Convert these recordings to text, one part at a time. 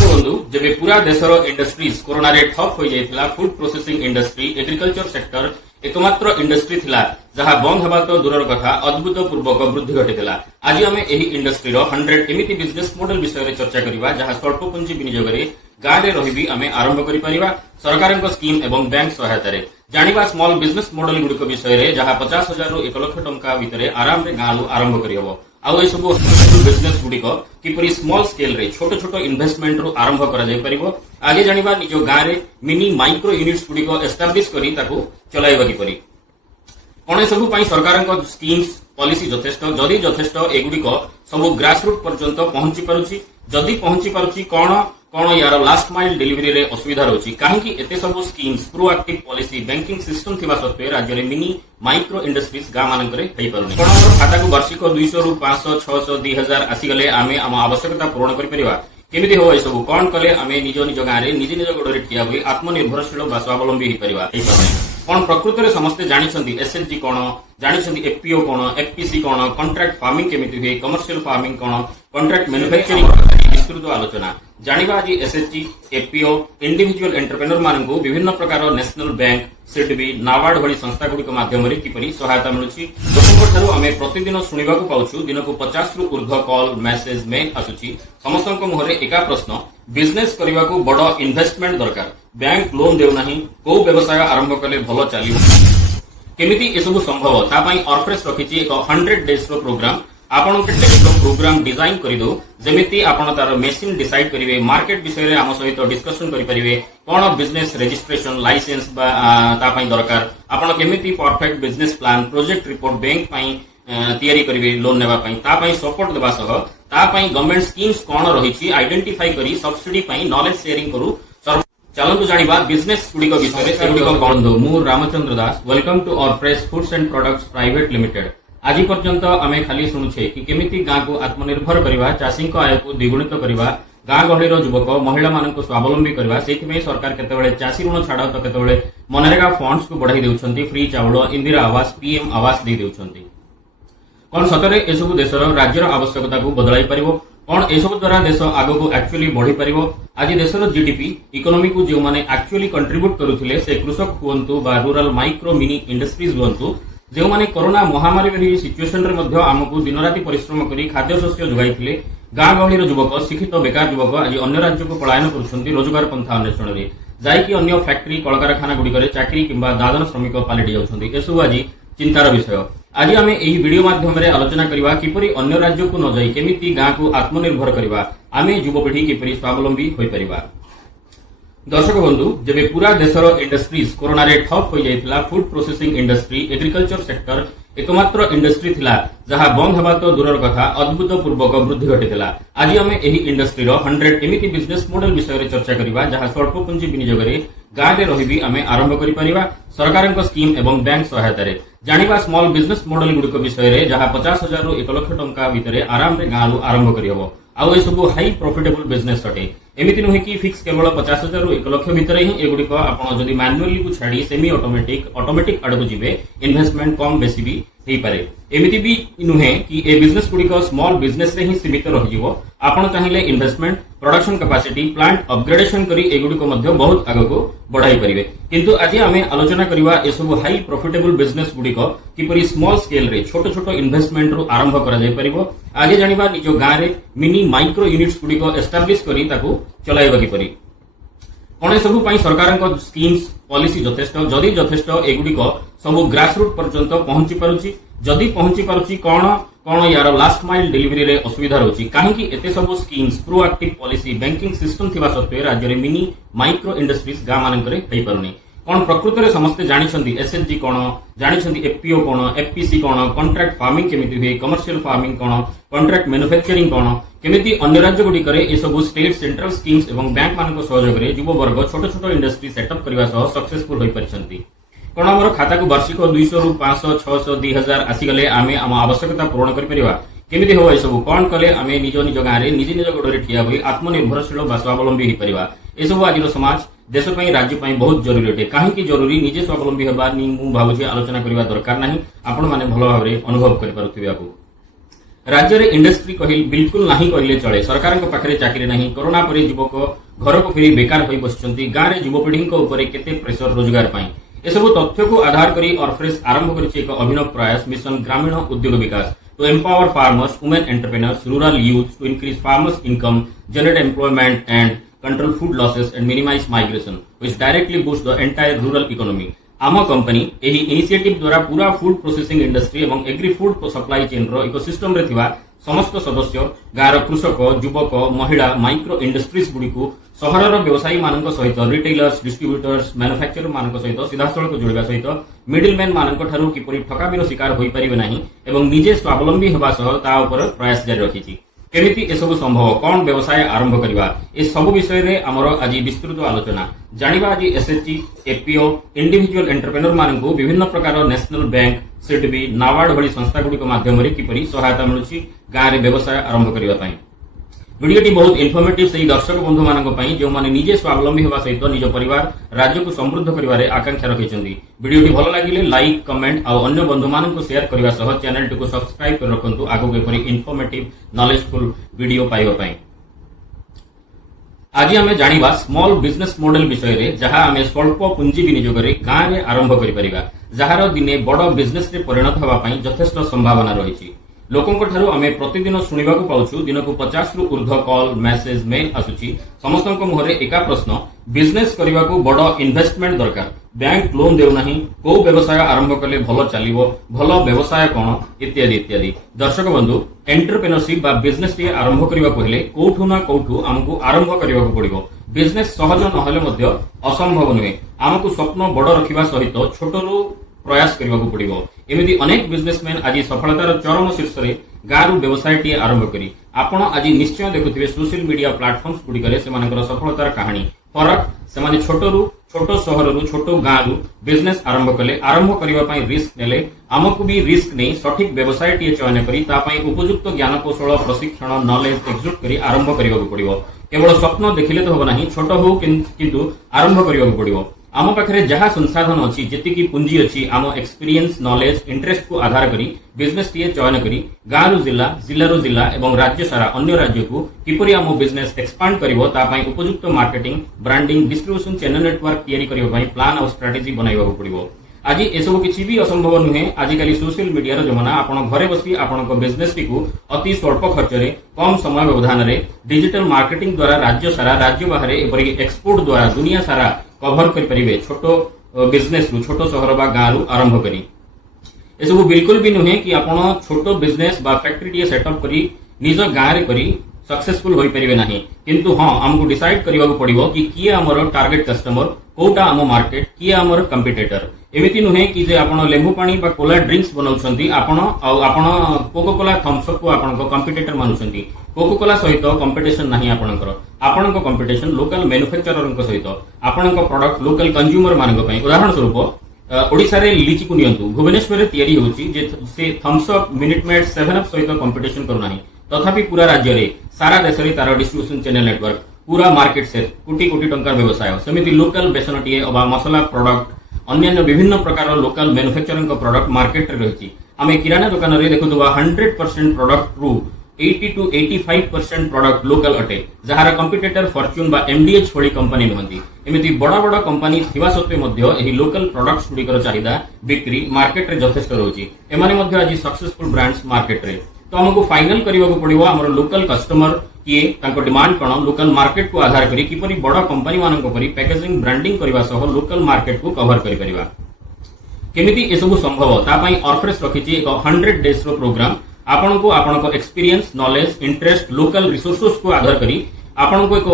बंधु जब पूरा देशर इंडस्ट्रीज कोरोना रे ठप हो जाइथिला food processing industry agriculture sector एकमात्र इंडस्ट्री थिला जहां बंद हेबा तो दूरर कथा अद्भुतपूर्वक वृद्धि घटिथिला। आज आमे एही इंडस्ट्री रो 100 एमिति बिजनेस मॉडल विषय रे चर्चा करिवा जहां स्वल्प पुंजी विनियोग रे गाँ रे रहिबी आमे आरंभ करि परिबा सरकारक स्कीम एवं बैंक सहायता रे जानिबा स्मॉल बिजनेस मॉडल गुडिक विषय रे जहां 50,000 रु 1 लाख टंका भितरे आराम रे गाँ आरंभ करि हबो। आउ ए सब बिजनेस गुडिक किपरि स्मॉल स्केल रे छोट छोट इन्वेस्टमेंट रु आरंभ करा जाय परिबो। आगे जानिबा निज गाँ रे मिनी माइक्रो यूनिट्स गुडिक एस्टाब्लिश करी ताकू चलाइबा किपरि कोन सब पई सरकारक स्कीम्स पॉलिसी यथेष्ट जदि यथेष्ट एगुडिक सब ग्रासरूट पर्यंत पहुंची पारुची जदि पहुंची पारुची कोन यार लास्ट माइल डिलीवरी रे असुविधा रहउची काहेकि एते सब schemes proactive policy banking system थिबा सत्वे राज्य रे मिनी माइक्रो इंडस्ट्रीज गाँ मानक रे हेई पारुनी कोन खाता को वार्षिक 200 रु 500 600 2000 आसी गले आमे आम आवश्यकता पूर्ण करि परिबा केमिति हो ए सब कोन कले आमे निज गाँ रे निज गोडरे ठिया होई आत्मनिर्भरशील वा स्वावलंबी हेई परिबा कोन प्रकृत रे समस्त जानिछंती एसएचजी कोन जानिछंती एफपीओ कोन एफपीसी कोन कॉन्ट्रैक्ट फार्मिंग केमिति हुए कमर्शियल फार्मिंग कोन कॉन्ट्रैक्ट मैन्युफैक्चरिंग विस्तृत आलोचना जानिबा आज एसएचजी एफपीओ इंडिविजुअल एंटरप्रेन्योर मानकु विभिन्न प्रकार नेशनल बैंक सिडबी नाबार्ड भली संस्था गुडिक माध्यम रे किपरि सहायता मिलुची लोकंक ठारू आमे प्रतिदिन सुनिबाकू पाउछु दिनको 50 रु ऊर्ध्व कॉल मेसेज मेल आसुची समस्तक मुहरे एका प्रश्न बिजनेस करिबाकू बड़ इन्वेस्टमेंट दरकार बैंक लोन देउ नाही को व्यवसाय आरंभ कले भलो चलिबो केमिति ए सब संभव ता पई ऑर्फ्रेस रखिची एक 100 डेज रो प्रोग्राम आपण केते प्रोग्राम डिजाइन करि दो जेमिति आपण तार मेसिन डिसाइड करिवे मार्केट विषय रे हम सहित डिस्कशन करि परिवे कोन बिजनेस रजिस्ट्रेशन लाइसेंस बा ता पई दरकार आपण केमिति perfect business plan project report bank पई तयारी करिवे लोन नेबा पई ता पई सपोर्ट देबा सह ता पई गवर्नमेंट स्कीम्स कोन रहिछि आइडेंटिफाई करी सब्सिडी पई नॉलेज शेयरिंग करू चलंतु जानिबा बिजनेस गुडिक विषय रे गुडिक कोन दो मु Ramchandra Das welcome to Orfress foods and products private limited. आज पर्यंत आमे खाली शुणुछे कि केमिति गाँ को आत्मनिर्भर करिवा चाषी आय को द्विगुणित करिवा गाँ गहलीर युवक महिला मानक स्वावलंबी करिवा सेथिमे सरकार केतेबेले चाषी ऋण छाड़ तो केतेबेले मनरेगा फंड्स को बढ़ाई देउछंती फ्री चावल इंदिरा आवास पीएम आवास दे देउछंती कोन सतरे ए सब देशर राज्यर आवश्यकता को बदलाई परिबो कोन ए सब द्वारा देश आगो को एक्चुअली बढ़ी परिबो। आज देशर जीडीपी इकोनॉमी को जो माने एक्चुअली कंट्रीब्यूट करूथिले से कृषक हुअंतु बा रूरल माइक्रो मिनी इंडस्ट्रीज हुअंतु जो माने कोरोना महामारी रे सिचुएशन रे मध्य हमकु दिन राति परिश्रम करी खाद्य शस्य जोगाइथिले गाँ गहलीर युवक शिक्षित बेकार युवक आज अन्य राज्य को पलायन करुछंती रोजगार पंथा अन्वेषण रे जायकि अन्य फैक्ट्री कलकारखाना गुडिक रे चाकरी किंबा दादन श्रमिक पालटि जाउछंती एसु आज चिंतार विषय। आज आमे एही वीडियो माध्यम रे आलोचना करिवा किपरि अन्य राज्य को न जाई केमिति गाँ को आत्मनिर्भर करिवा आमे युवपीढ़ी किपरि स्वावलंबी होई परिबा। दर्शक बंधु जब पूरा देशर इंडस्ट्रीज कोरोना रे ठप हो जाइथिला food processing industry agriculture sector एकमात्र इंडस्ट्री थिला जहां बंद हेबा तो दूरर कथा अद्भुतपूर्वक वृद्धि घटिथिला। आज आमे एही इंडस्ट्री रो 100 एमिति बिजनेस मॉडल विषय रे चर्चा करिवा जहां स्वल्प पुंजी विनियोग रे गाँ रे रहिबी आमे आरंभ करि परिबा सरकारक स्कीम एवं बैंक सहायता रे जानिबा स्मॉल बिजनेस मॉडल गुडिक विषय रे जहां 50,000 रु 1 लाख टंका भितरे आराम रे गाँ आरंभ करि हबो। आउ ए सब हाई प्रॉफिटेबल बिजनेस अटे एमिति नुहे कि फिक्स केवल 50,000 रु 1 लाख भितरे ही एगुडिक आपण जदि मैनुअली को छाडी सेमी ऑटोमेटिक आडको जिवे इन्वेस्टमेंट कम बेसी भी हेई पारे एमिति भी नुहे कि ए बिजनेस गुडिक स्मॉल बिजनेस रे ही सीमित रहि जिवो आपण चाहिले investment production capacity plant upgradation करी एगुडिक मध्ये बहुत आगको बढ़ाई परिवे किंतु आज आमे आलोचना करिवा ए सब हाई प्रॉफिटेबल बिजनेस गुडिक किपरि स्मॉल स्केल रे छोट छोट इन्वेस्टमेंट रु आरंभ करा जाय परिबो। आगे जानिबा निज गाँ रे मिनी माइक्रो यूनिट्स गुडिक एस्टाब्लिश करी ताकू चलाइबा किपरि कोन सब पई सरकारक स्कीम्स पॉलिसी यथेष्ट जदि यथेष्ट एगुडिक सब ग्रासरूट पर्यंत पहुंची पारुची जदि पहुंची पारुची कोन यार लास्ट माइल डिलीवरी रे असुविधा रहउची काहेकि एते सब schemes proactive policy banking system थिबा सत्वे राज्य रे मिनी माइक्रो इंडस्ट्रीज गाँ मानक रे हेई पारुनी कोन प्रकृत रे समस्त जानिछंती एसएचजी कोन जानिछंती एफपीओ कोन एफपीसी कोन कॉन्ट्रैक्ट फार्मिंग केमिति हुए कमर्शियल फार्मिंग कोन कॉन्ट्रैक्ट मैन्युफैक्चरिंग कोन केमिति अन्य राज्य गुडी करे ए सब स्टेट सेंट्रल स्कीम्स एवं बैंक मानक सहयोग रे युवा वर्ग छोट छोट इंडस्ट्री सेटअप करबा सह सक्सेसफुल होई परिछंती कोन हमर खाता को वार्षिक 200 रु 500 600 2000 आसी गले आमे आम आवश्यकता पूर्ण करि परिबा केमिति हो ए सब कोन कले आमे निज गाँ रे निज गोडरे ठिया होई आत्मनिर्भरशील वा स्वावलंबी होई परिबा ए सब आजिर समाज देश पई राज्य पई बहुत जरूरी अटे काहेकि जरूरी निजे स्वावलंबी हेबा नि मु भाबुछि आलोचना करबा दरकार नाही आपण माने भलो भाबरे अनुभव करि पारुथिबे आकु राज्य रे इंडस्ट्री कहिल बिल्कुल नाही कहले चले सरकार पाखरे चाकरी नाही कोरोना परे युवक घर को फेरी बेकार होई बसचंती गां रे युवपीढ़ी ऊपर केते प्रेशर रोजगार पाई एसबु तथ्य को आधार करी ऑर्फरेस आरंभ करिछि एक अभिनव प्रयास मिशन ग्रामीण उद्योग विकास to empower farmers women entrepreneurs rural youth to increase farmers income generate employment and control food losses and minimize migration which directly boost the entire rural economy आम कंपनी एही इनिशिएटिव द्वारा पूरा फूड प्रोसेसिंग इंडस्ट्री एवं agri food supply chain रो ecosystem रे थिबा समस्त सदस्य गाँव कृषक युवक महिला माइक्रो इंडस्ट्रीज गुड़ी सहर व्यवसायी मान सहित रिटेलर्स डिस्ट्रीब्यूटर्स मैन्युफैक्चरर मान सहित सीधासख जोड़ा सहित मिडिलमैन मान किपरि ठकामीर शिकार हो पारे नहीं एवं निजे स्वावलंबी होगा ता प्रयास जारी रखी केमिति एसबु संभव कौन व्यवसाय आरंभ करवा ए सब विषय रे आमर आज विस्तृत आलोचना जानिबा आज एसएचजी एपीओ इंडिविजुअल एंटरप्रेन्योर मानकु विभिन्न प्रकार नेशनल बैंक सिडबी नाबार्ड भली संस्था गुडी माध्यम रे किपरि सहायता मिलुछि गाँ रे व्यवसाय आरंभ करबा पई वीडियोटी बहुत इनफॉर्मेटिव सही दर्शक बंधु मानक पई जो माने निजे स्वावलंबी होगा सहित निज परिवार राज्य को समृद्ध करिवारे आकांक्षा रखिछन्ती वीडियोटी भलो लागिले लाइक कमेंट आ अन्य बंधु मानक शेयर करबा सह चैनल को सब्सक्राइब कर रखंतु आगो के परि इनफॉर्मेटिव नॉलेजफुल वीडियो पाइबा पई आज आमे जानिबा स्मॉल बिजनेस मॉडल विषय रे जहा आमे स्वल्प पुंजी विनियोग रे गाँ रे आरंभ करि परिबा जहार दिने बड़ बिजनेस रे परिणत होबा पई यथेष्ट संभावना रहिछि लोकंक ठारू आमे प्रतिदिन सुनिबाकू पाउछु दिन को 50 रु ऊर्ध्व कॉल मेसेज मेल आसुछि समस्तक मुहरे एका प्रश्न बिजनेस करबाकू बड़ इन्वेस्टमेंट दरकार बैंक लोन देउ नाही को व्यवसाय आरंभ कले भलो चलिबो भलो व्यवसाय कोन इत्यादि इत्यादि दर्शक बंधु एंटरप्रेन्योरशिप बा बिजनेस टी आरंभ करबाकू हेले कोठू ना कोठू हमकू आरंभ करबाकू पड़िबो बिजनेस सहज नहले मध्य असंभव नुहे हमकू स्वप्न बड़ रखिबा सहित छोटरू प्रयास करबाकू पड़िबो एमिति अनेक बिजनेसमैन आज सफलतार चरम शीर्ष रे गारू व्यवसाय टी आरंभ करी आपण आज निश्चय देखुथिबे सोशल मीडिया प्लेटफॉर्म्स गुडी करे से मानकर सफलतार कहानी फरक से माने छोट सहर रु छोट गाँ रु बिजनेस आरंभ कले आरंभ करबा पई रिस्क नेले हमकू भी रिस्क नै सठिक व्यवसाय टी चयन करी ता पई उपयुक्त ज्ञान कौशल प्रशिक्षण नॉलेज एक्जिक्यूट करी आरंभ करबाकू पड़िबो केवल स्वप्न देखिले तो होबो नाही छोट हो किंतु आरंभ करबाकू पड़िबो आम पाखे जहाँ संसाधन अच्छी जी पुंजी अच्छी आम एक्सपीरियंस नॉलेज इंटरेस्ट को आधार करी बिजनेस टीए चयन करी गाँव रु जिला जिल्ला रु जिला एवं राज्य सारा अन्य राज्य को किपरि आम बिजनेस एक्सपांड करिवो ता पई उपयुक्त marketing branding distribution channel network तैयारी करिवो पई प्लान और स्ट्रेटेजी बनाइबाकू पड़िबो आज एसबू किसी भी असंभव नुहे आजिकल सोशल मीडिया जमाना आपण घरे बसी आपण बिजनेस टी को अति स्वल्प खर्च रे कम समय व्यवधान रे डिजिटल मार्केटिंग द्वारा राज्य सारा राज्य बाहर एपरि एक्सपोर्ट द्वारा दुनिया सारा कभर कर परिबे छोटो बिजनेस रु छोटो शहर बा गाँ रु आरंभ करी एसबू बिल्कुल भी नुहे कि आपण छोटो बिजनेस बा फैक्ट्री टी सेटअप करी निज गाँ रे करी सक्सेसफुल होई परिबे नाही किंतु हां हमको डिसाइड करबाकू पड़िबो कि किए हमर टार्गेट कस्टमर कोटा हम मार्केट किए हमर कंपिटिटर एमिति नुहे कि जे आपण लेंबू पानी बा कोला ड्रिंक्स बनाउछंती आपण कोको कोला थम्स अप को आपण को कंपिटिटर मानुछंती कोको कोला सहित कंपिटिशन नाही आपणकर कंपिटिशन लोकल मैन्युफैक्चरर सहित आपणकर प्रोडक्ट लोकल कंज्यूमर मानक पई उदाहरण स्वरूप ओडिसा रे लीची को नियंतु भुवनेश्वर रे तयारी होची जे से Thums Up Minute Maid 7 Up सहित कंपिटिशन करू नाही तथापि पूरा राज्य रे सारा देश रे तार डिस्ट्रीब्यूशन चैनल नेटवर्क पूरा मार्केट से कोटी कोटी टंकार व्यवसाय सेमिति लोकल बेसन टीए अबा मसला प्रोडक्ट अन्य विभिन्न प्रकार लोकल मैन्युफैक्चरिंग प्रोडक्ट मार्केट रे रहिछि आमे किराना दुकान रे देखुतबा 100% प्रोडक्ट रु 80 to 85% प्रोडक्ट लोकल अटे जहार कंपिटिटर फॉर्च्यून बा एमडीएच भली कंपनी नुहंती एमिति बड़ा बड़ा कंपनी थिबा सत्वे मध्य एही लोकल प्रोडक्ट्स गुडीकर चाहिदा बिक्री मार्केट रे यथेष्ट रहउछि एमाने मध्य आज सक्सेसफुल ब्रांड्स मार्केट रे तो हमको फाइनल करबाकू पड़िबो हमर लोकल कस्टमर किए तांको डिमांड कोन लोकल मार्केट को आधार करी किपरि बड़ा कंपनी मानन को परि पैकेजिंग ब्रांडिंग करबा सह लोकल मार्केट को कवर करि परिबा केमिति एसबु संभव ता पई ऑर्फरेस रखिछि एक 100 डेज रो प्रोग्राम आपनको आपनको experience knowledge interest local resources को आधार करी आपनको एक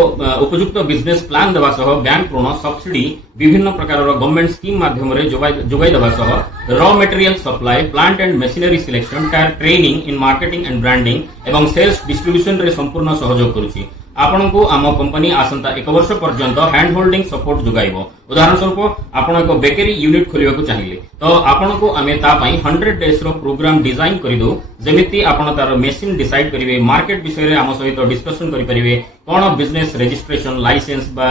उपयुक्त बिजनेस प्लान देवा सह बैंक ऋण सब्सिडी विभिन्न प्रकार गवर्नमेंट स्कीम माध्यम रे जोगाई देवा सह raw material supply plant and machinery selection training in marketing and branding एवं सेल्स डिस्ट्रीब्यूशन रे संपूर्ण सहयोग करूची आपनको आम कंपनी आसंता 1 वर्ष पर्यंत हैंड होल्डिंग सपोर्ट जोगाइबो। उदाहरण स्वरूप आपण एक बेकरी यूनिट खोलिबाकू चाहिए तो आपनको आमे ता पई 100 डेज रो प्रोग्राम डिजाइन करि दो, जेमिति आपण तार मेसिन डिसाइड करिवे, मार्केट विषय रे आम सहित डिस्कशन करि परिवे, कोन बिजनेस रजिस्ट्रेशन लाइसेंस बा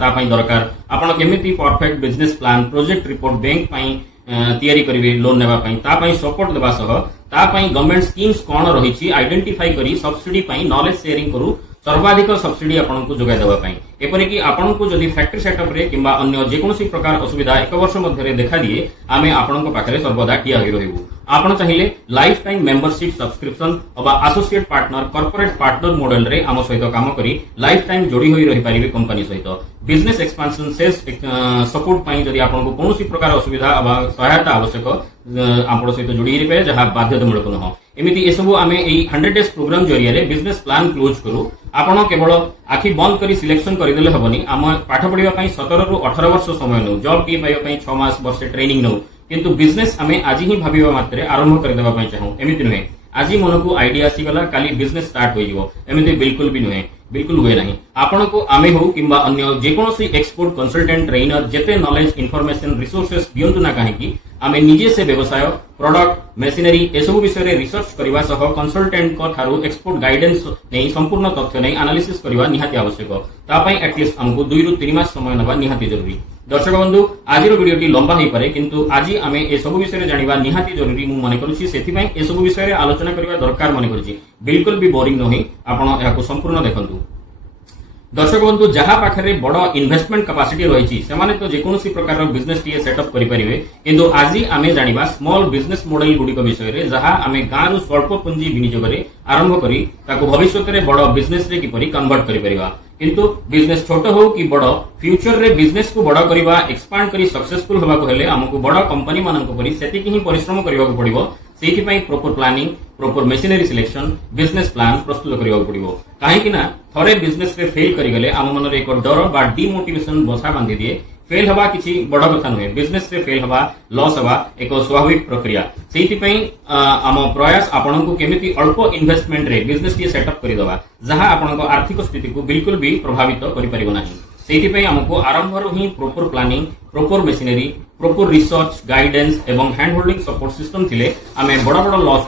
ता पई दरकार, आपण केमिति perfect business plan project report bank पई तैयारी करिवे, लोन नेबा पई ता पई सपोर्ट देबा सह ता पई गवर्नमेंट स्कीम्स कोन रहिछि आइडेंटिफाई करी सब्सिडी पई नॉलेज शेयरिंग करू सर्वाधिक सब्सिडी आपको जोगाई देवा पई। एपरिकी आपको जदि फैक्ट्री सेटअप रे किंबा अन्य जेकोसी प्रकार असुविधा 1 वर्ष मध्य देखा दिए आमे आपनको पाखरे सर्वदा ठिया होई रहबू। आपण चाहिए लाइफ टाइम मेंबरशिप सब्सक्रिप्शन अबा associate partner corporate partner model रे आम सहित काम करी लाइफ टाइम जोड़ी होई रही पारिबे कंपनी सहित। बिजनेस एक्सपेंशन सेल्स सपोर्ट पई जदि आपनको कोनोसी प्रकार असुविधा अबा सहायता आवश्यक आपण सहित जोड़ी रे पे जहा बाध्यतामूलक न हो। एमिति एसबु आमे एई 100 डेज प्रोग्राम जरिया रे बिजनेस प्लान क्लोज करू। आपण केवल आखि बंद करी सिलेक्शन करिदेले हबनी, आम पाठ पढिबा पई 17 रु 18 वर्ष समय न जॉब टी पाइबा पई 6 मास वर्ष ट्रेनिंग न, किंतु बिजनेस आमे आज ही भाबिबा मात्रे आरंभ कर देबा पई चाहू। एमिति नहे आज मन को आइडिया आसीगला काली बिजनेस स्टार्ट होई जिवो, एमिति बिल्कुल भी नहे, बिल्कुल हुए नहीं। आपण को आमे हो किंबा अन्य जेकोसी एक्सपोर्ट कंसल्टेंट ट्रेनर जेते नॉलेज इनफॉरमेशन रिसोर्सेस दियंतु ना काहेकि आमे निजे से व्यवसाय प्रोडक्ट मेसिनरी एसबु विषय रे रिसर्च करबा सह कंसल्टेंट को थारु एक्सपोर्ट गाइडेंस नै संपूर्ण तथ्य नै एनालिसिस करबा निहाती आवश्यक। ता पई एटलिस्ट हमको 2 रु 3 मास समय नबा निहाती जरूरी। दर्शक बंधु आज वीडियोटी लंबा हो पारे, किंतु आज आमे ए सब विषय रे जानिबा निहाती जरूरी मु माने करूची, सेति पई ए सब विषय रे आलोचना करबा दरकार माने करूची। बिल्कुल भी बोरिंग नही, आपण याको संपूर्ण देखंतु। दर्शक बंधु जहाँ पाखे बड़ इन्वेस्टमेंट कैपेसिटी रही तो जेकोसी प्रकार बिजनेस टी सेटअप करें, किंतु आज आम जाना स्मॉल बिजनेस मॉडल गुड़िक विषय जहाँ आम गाँव स्वल्प पुंजी विनियोग आरंभ करी भविष्य में बड़ बिजनेस रे किपरि कन्वर्ट करिपरिबा। किंतु बिजनेस छोट हो कि बड़ फ्यूचर रे बिजनेस को बड़ करबा एक्सपांड करी सक्सेसफुल होबा को हेले हमको बड़ कंपनी मानन को परि सेति ही परिश्रम करबा को पड़िबो। सेति पई proper planning proper machinery selection business plan प्रस्तुत करबा को पड़िबो। काहे कि ना थरे बिजनेस रे फेल करि गले आम मन रे एक डर बा डिमोटिवेशन बसा बांधी दिए। फेल हवा किसी बड़ कथा नुहे, बिजनेस रे फेल हवा लॉस हवा एक स्वाभाविक प्रक्रिया। सेति पई आम प्रयास आपनको केमिति अल्प इन्वेस्टमेंट रे बिजनेस टी सेटअप करि दबा जहां आपनको आर्थिक स्थिति को बिल्कुल भी प्रभावित करि परिबो नाही। सेति पई हमको आरंभ रो ही proper planning proper machinery proper research guidance एवं हैंड होल्डिंग सपोर्ट सिस्टम थिले आमे बड़ बड़ लॉस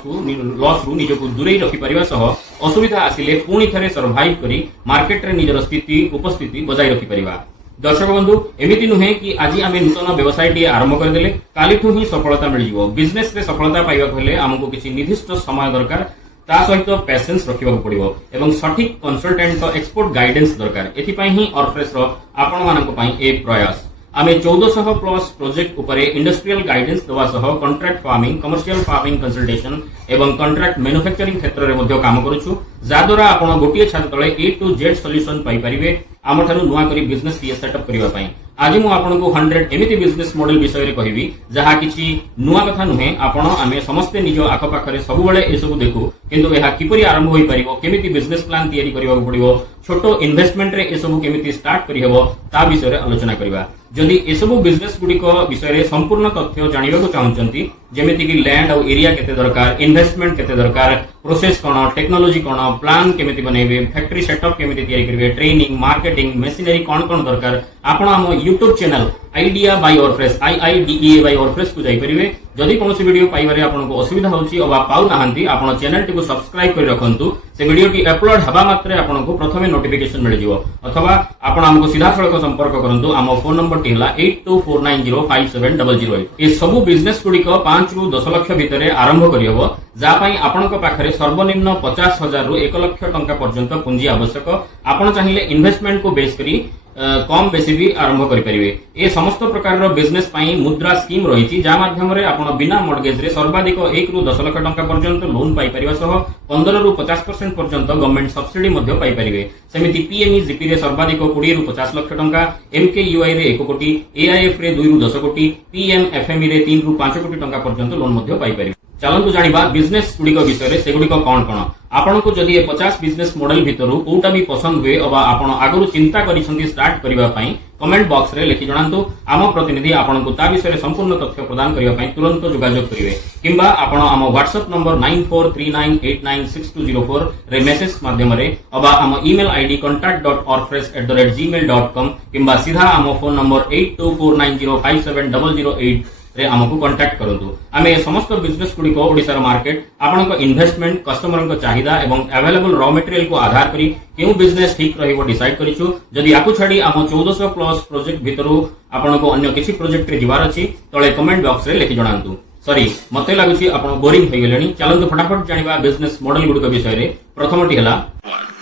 रु निजको दूरे रखि परिबा सह असुविधा आसिले पुणी थरे सर्वाइव करी मार्केट रे निजर स्थिति उपस्थिति बजाय रखि परिबा। दर्शक बंधु एमिति नुहे कि आज आम नूतन व्यवसाय टी आरंभ करदेले कालीठू ही सफलता मिल बिजनेस रे सफलता पाइबा हेले आमको किसी निर्दिष्ट समय दरकार, ता सहित पेशेंस रखिबा पड़िबो एवं सठिक कंसल्टेंट एक्सपोर्ट गाइडेंस दरकार। एथिपाई ही ऑर्फ्रेस रो आपण मानक पई ए प्रयास आमे 1400 प्लस प्रोजेक्ट उपरे इंडस्ट्रियल गाइडेंस दवा सह contract farming commercial farming consultation एवं कॉन्ट्रैक्ट मैन्युफैक्चरिंग क्षेत्र रे मध्ये काम करूछु, जाद्वारा आपण गोटिए छात तळे ए टू जेड सॉल्यूशन पाई परिबे आम ठानु नुआ करी बिजनेस टी सेटअप करबा पई। आज मु आपनको 100 एमिति बिजनेस मॉडल विषय रे कहिबी जहा किछि नुआ कथा नुहे। आपण आमे समस्त निज आख पाखरे सब बेले ए सब देखु, किंतु एहा किपरि आरंभ होई परिबो, केमिति बिजनेस प्लान तयारी करबा पड़िबो, छोटो इन्वेस्टमेंट रे ए सब केमिति स्टार्ट करि हेबो ता विषय रे आलोचना करबा। जदि ए सब बिजनेस गुडी को विषय रे संपूर्ण तथ्य जानिबा को चाहउचंती, जेमिति कि लैंड और एरिया केते दरकार, इन्वेस्टमेंट केते दरकार, प्रोसेस कोन, टेक्नोलॉजी कोन, प्लान केमिति बनेबे, फैक्ट्री सेटअप केमिति तयारी करबे, ट्रेनिंग मार्केटिंग मशीनरी कोन दरकार, आपण हम YouTube channel IIDEA by Orfress IIDEA by Orfress को जाई परिबे। जदि कोनोसी वीडियो पाइबारे आपनको असुविधा होची अबा पाउ नाहंती, आपण चैनल टी को सब्सक्राइब करि रखंतु। से वीडियो टी अपलोड हबा मात्रे आपनको प्रथमे नोटिफिकेशन मिल जिवो, अथवा आपण हमको सीधा सड़क संपर्क करंतु। आम फोन नंबर टी हला 8249057008। ए सब बिजनेस गुडी को 5 रु 10 लाख भितरे आरंभ करि हबो, जा पई आपनको पाखरे सर्वनिम्न 50,000 रु 1 लाख टंका पर्यंत पुंजी आवश्यक। आपण चाहिए इन्वेस्टमेंट को बेस करी कम बेसी भी आरंभ करि परिबे। ए समस्त प्रकार रो बिजनेस पई मुद्रा स्कीम रहिछि, जा माध्यम रे आपण बिना मॉर्गेज रे सर्वाधिक 1 रु 10 लाख टंका पर्यंत लोन पाई परिबा सह 15 रु 50% पर्यंत गवर्नमेंट सब्सिडी मध्ये पाई परिबे। सेमिति पीएमई जीपी रे सर्वाधिक 20 रु 50 लाख टंका, एमकेयूआई रे 1 कोटी, एआईएफ रे 2 रु 10 कोटी, पीएमएफएमई रे 3 रु 5 कोटी टंका पर्यंत लोन मध्ये पाई परिबे। चलंतु जानिबा बिजनेस गुडी को विषय रे, सेगुडी को कोन कोन आपण को जदि 50 बिजनेस मॉडल भितरु कोटा भी पसंद हुए अबा आपण आगरु चिंता करिसंती स्टार्ट करिबा पई कमेंट बॉक्स रे लिखि जणांतु आम प्रतिनिधि आपनकु ता विषय संपूर्ण तथ्य प्रदान करिवा पई तुरंत जोगाजोग करिवे किंबा आपण आम व्हाट्सएप नंबर 9439896204 रे मेसेज माध्यम रे अबा आम ईमेल आईडी contact.orfresh@gmail.com किंबा सीधा आम फोन नंबर 8249057008 रे हमकु कांटेक्ट करंतु आमे समस्त बिजनेस गुडी को ओडिसा मार्केट आपनक इन्वेस्टमेंट कस्टमर को चाहिदा एवं अवेलेबल रॉ मटेरियल को आधार करी केउ बिजनेस ठीक रहिबो डिसाइड करिछु जदि आकु छाडी आम 1400 प्लस प्रोजेक्ट भितरु आपनको अन्य किछि प्रोजेक्ट रे जिवार अछि तळे कमेंट बॉक्स रे लिखि जणांतु सॉरी मते लागुछि आपण बोरिंग होई गेलेनी चलंतु फटाफट जानिबा बिजनेस मॉडल गुडी को विषय रे प्रथमटी हला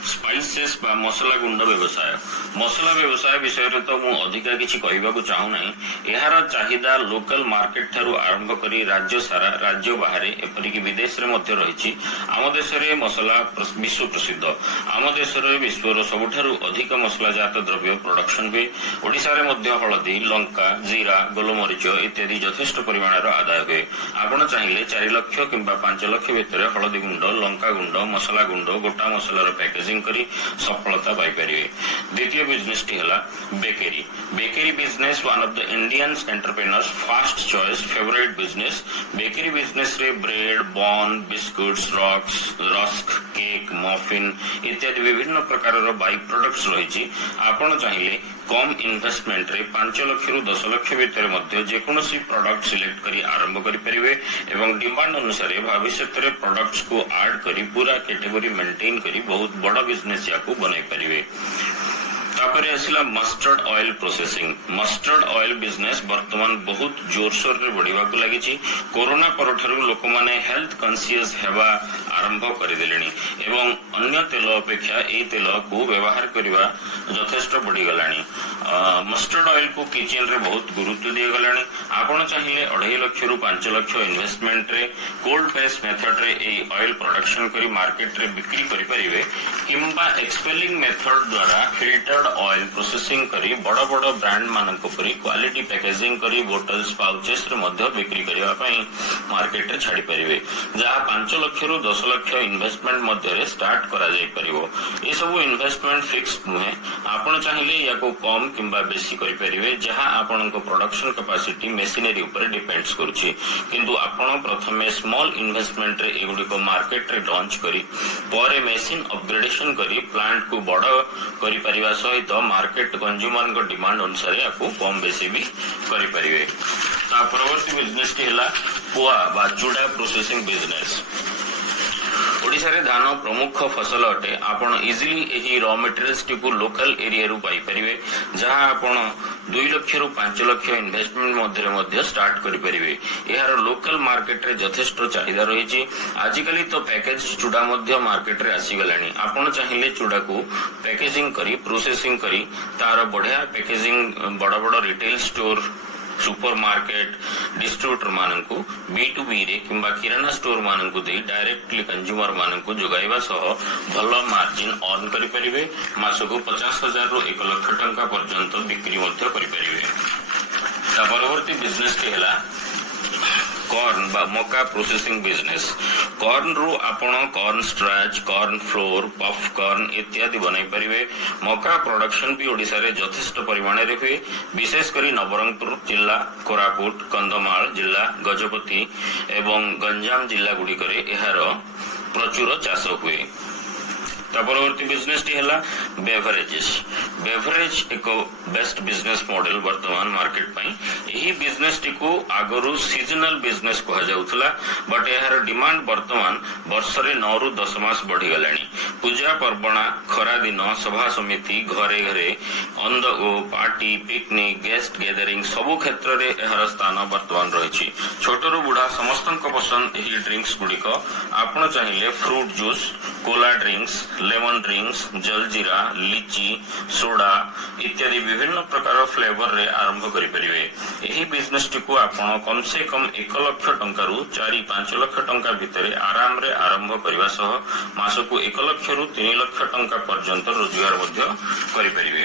स्पाइसेस बा मसला गुंड व्यवसाय मसला व्यवसाय विषय रे तो मु अधिका किछि कहिबाकू चाहू नाही एहार चाहिदा लोकल मार्केट थारु आरंभ करी राज्य सारा राज्य बाहरे एपरि कि विदेश रे मध्य रहिछि आम देश रे मसला विश्व प्रसिद्ध आम देश रे विश्व रो सबठारु अधिक मसला जात द्रव्य प्रोडक्शन हुए ओडिसा रे मध्य हळदी लंका जीरा गोलमरिच इत्यादि यथेष्ट परिमाणर आदाय हुए आपण चाहिए 4 लाख किंबा 5 लाख भितर हळदी गुंड लंका गुंड मसला गुंड गोटा मसलार पैकेजिंग करी सफलता पाई परिवे द्वितीय बिजनेस टी हला bakery bakery business one of the Indians entrepreneurs first choice favourite business bakery business रे bread bun biscuits rusk cake muffin इत्यादि विभिन्न प्रकार बाई प्रोडक्ट्स रही आपण चाहिए कम इन्वेस्टमेंट रे 5 लाख रु 10 लाख भितर मध्य जेकोसी प्रोडक्ट सिलेक्ट करी आरंभ करि परिवे एवं डिमांड अनुसार भविष्य रे प्रोडक्ट्स को ऐड करी पूरा कैटेगरी मेंटेन करी बहुत बड़ा बिजनेस याकू बनाई परिवे तापर आसला mustard oil processing mustard oil business वर्तमान बहुत जोरसोर रे बढ़िबा को लागिछि कोरोना परठारु लोक माने हेल्थ कॉन्शियस हेबा आरंभ करि देलेनी एवं अन्य तेल अपेक्षा ए तेल को व्यवहार करिबा यथेष्ट बढ़ी गलानी मस्टर्ड ऑयल को किचन रे बहुत गुरुत्व दिया गलानी आपण चाहिए 2.5 लाख रु 5 लाख इन्वेस्टमेंट रे कोल्ड प्रेस मेथड रे ए ऑयल प्रोडक्शन करी मार्केट रे बिक्री करि परिवे किंबा एक्सपेलिंग मेथड द्वारा फिल्टर्ड ऑयल प्रोसेसिंग करी बड़ बड़ ब्रांड मानक परी क्वालिटी पैकेजिंग करी बोटल्स पाउचेस रे मध्य बिक्री करिवा पई मार्केट रे छाडी परिवे जहा 5 लाख रु 10 लाख इन्वेस्टमेंट मध्य रे स्टार्ट करा जाय परिवो ए सब इन्वेस्टमेंट फिक्स्ड नुहे आपण चाहिए याको कम किंबा बेसी करि परिवे जहा आपनको प्रोडक्शन कैपेसिटी मशीनरी ऊपर डिपेंड्स करूची किंतु आपण प्रथमे स्मॉल इन्वेस्टमेंट रे एगुडी को मार्केट रे लॉन्च करी परे मशीन अपग्रेडेशन करी प्लांट को बड़ करि परिवा सहित मार्केट कंज्यूमर को डिमांड अनुसार याको कम बेसी भी करि परिवे ता परवर्ती बिजनेस टी हला पुआ बा चूड़ा प्रोसेसिंग बिजनेस ओडिसा रे धान प्रमुख फसल अटे आपण इजिली एही raw materials Tipu local area रु पाई परिवे जहां आपण 2 लाख रु 5 लाख इन्वेस्टमेंट मध्य स्टार्ट करि परिवे एहार लोकल मार्केट रे यथेष्ट चाहिदा रहिछि आजिकली तो पैकेज चूड़ा मध्य मार्केट रे आसी गलानी आपण चाहिए चूड़ा को पैकेजिंग करी प्रोसेसिंग करी तार बढ़िया पैकेजिंग बड़ बड़ retail store super market distributor मानकु B2B रे किंबा किराना स्टोर मानकु दे डायरेक्टली कंज्यूमर मानकु जोगाइबा सह भलो मार्जिन अर्न करि परिवे मासको 50,000 रु 1 लाख टंका पर्यंत बिक्री मध्य करि परिवे ता परवर्ती बिजनेस के हला कॉर्न बा मका प्रोसेसिंग बिजनेस कॉर्न रु आपण corn starch corn flour puff corn इत्यादि बनाई परिवे मका प्रोडक्शन भी ओडिसा रे यथेष्ट परिमाण रे हुए विशेष करी नवरंगपुर जिला कोरापुट कंधमाल जिला गजपति एवं गंजाम जिला गुडी करे एहार प्रचुर चाष हुए परवर्ती बिजनेस टी हला बेवरेजेस बेवरेज एक बेस्ट बिजनेस मॉडल वर्तमान मार्केट पई एही बिजनेस टी को आगरु सीजनल बिजनेस कहा जाउथला बट एहार डिमांड वर्तमान वर्ष रे 9 रु 10 मास बढ़ी गलानी पूजा पर्वणा खरा दिन सभा समिति घरे घरे on the go party picnic guest gathering सबु क्षेत्र रे एहार स्थान वर्तमान रहिछि छोटरु बुढा समस्तन को पसंद एही ड्रिंक्स गुडी को आपण चाहिए fruit juice Cola drinks lemon drinks jaljeera लीची सोडा इत्यादि विभिन्न प्रकार फ्लेवर रे आरंभ करि परिवे एही बिजनेस टी को आपण कम से कम 1 लाख टंका रु 4-5 लाख टंका भितर आराम रे आरंभ करिवा सह मासको 1 लाख रु 3 लाख टंका पर्यंत रोजगार मध्य करि परिवे